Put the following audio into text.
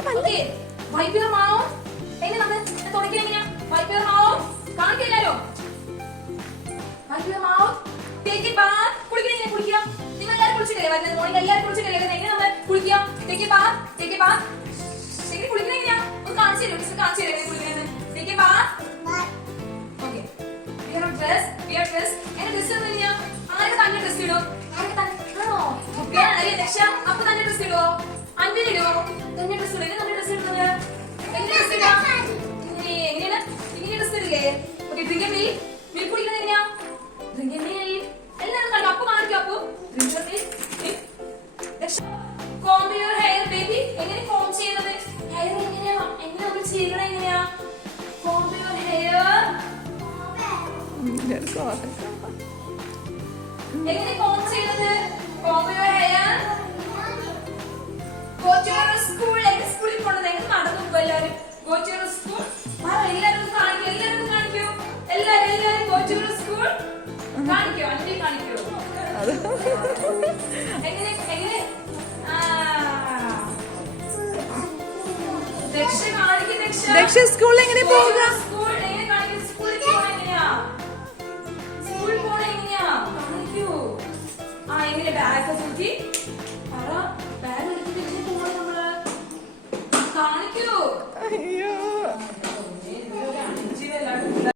Wipe your mouth. Wipe your mouth. Wipe your mouth. Take a bath. Take a bath. Take a bath. Take a bath. Okay. We are dressed. Okay, drink a milk. Milk drink a milk. Drink a milk. Comb your hair, baby. Comb hair comb your hair. Comb your hair. Go to your school. Go to your school. Go to your school. Daksha school എങ്ങനെ പോവുക? എങ്ങനെ bag തൂക്കി bag എടുത്തിട്ട് കാണിക്കൂ.